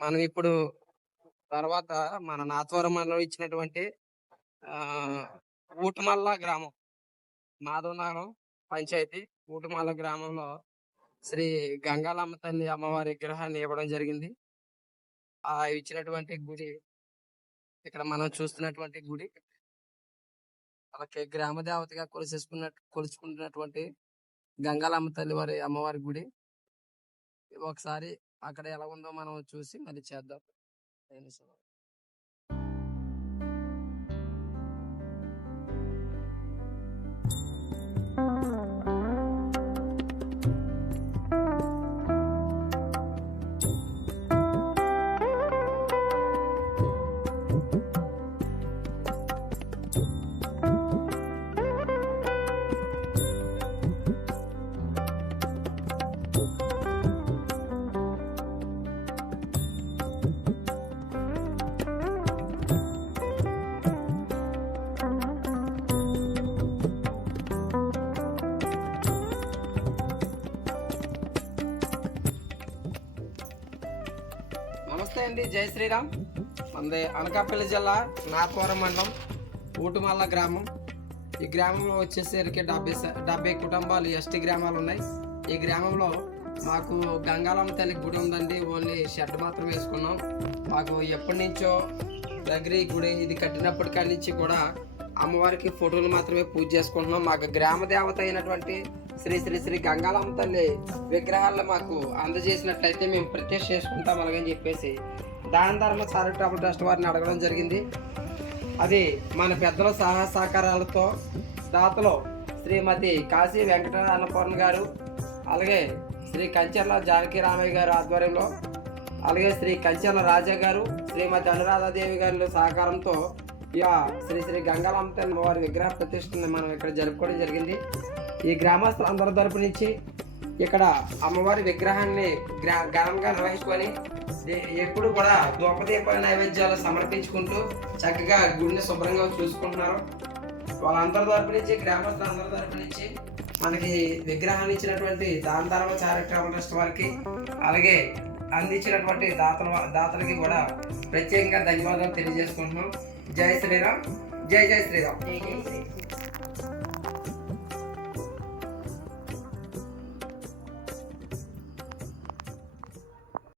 మనం ఇప్పుడు తర్వాత మన నాతవరం మండలం ఇచ్చినటువంటి ఆహ్, ఊటుమల్ల గ్రామం, మాధవనగరం పంచాయతీ ఊటుమల్ల గ్రామంలో శ్రీ గంగాలమ్మ తల్లి అమ్మవారి విగ్రహాన్ని ఇవ్వడం జరిగింది. ఇచ్చినటువంటి గుడి ఇక్కడ మనం చూస్తున్నటువంటి గుడి. అలాగే గ్రామ దేవతగా కొలుచుకుంటున్నటువంటి గంగాలమ్మ తల్లి అమ్మవారి గుడి. ఒకసారి అక్కడ ఎలా ఉందో మనం చూసి మళ్ళీ చేద్దాం. నమస్తే అండి, జై శ్రీరామ్. మనది అనకాపల్లి జిల్లా నాతవరం మండలం ఊటుమల్ల గ్రామం. ఈ గ్రామంలో వచ్చేసరికి 70 కుటుంబాలు ఎస్టీ గ్రామాలు ఉన్నాయి. ఈ గ్రామంలో మాకు గంగాలమ్మ తల్లి గుడి ఉందండి. ఓన్లీ షెడ్ మాత్రం వేసుకున్నాం. మాకు ఎప్పటి నుంచో దగ్గర ఈ గుడి ఇది కట్టినప్పటికాడి నుంచి కూడా అమ్మవారికి ఫోటోలు మాత్రమే పూజ చేసుకుంటున్నాం. మాకు గ్రామ దేవత అయినటువంటి శ్రీ శ్రీ శ్రీ గంగాలమ్మ తల్లి విగ్రహాలను మాకు అందజేసినట్లయితే మేము ప్రత్యక్ష చేసుకుంటాం అలాగని చెప్పేసి దాన ధర్మ చారిటబుల్ ట్రస్ట్ వారిని అడగడం జరిగింది. అది మన పెద్దల సహాయ సహకారాలతో దాతలో శ్రీమతి కాశీ వెంకట అన్నపూర్ణ గారు, అలాగే శ్రీ కంచెర్ల జానకి రామయ్య గారు ఆధ్వర్యంలో, అలాగే శ్రీ కంచెర్ల రాజా గారు, శ్రీమతి అనురాధాదేవి గారి సహకారంతో శ్రీ శ్రీ గంగాలమ్మ తల్లి వారి విగ్రహ ప్రతిష్టని మనం ఇక్కడ జరుపుకోవడం జరిగింది. ఈ గ్రామస్తులందరి తరపు నుంచి ఇక్కడ అమ్మవారి విగ్రహాన్ని ఘనంగా నిర్వహించుకొని ఎప్పుడు కూడా ధూపదీప నైవేద్యాలు సమర్పించుకుంటూ చక్కగా గుడిని శుభ్రంగా చూసుకుంటున్నారు. వాళ్ళందరి తరపు నుంచి, గ్రామస్తులందరి తరపు నుంచి మనకి విగ్రహాన్ని ఇచ్చినటువంటి దాన ధర్మ చారిటబుల్ ట్రస్ట్ వారికి, అలాగే అందించినటువంటి దాతలకి కూడా ప్రత్యేకంగా ధన్యవాదాలు తెలియజేసుకుంటున్నాం. జై శ్రీరామ్, జై జై శ్రీరామ్.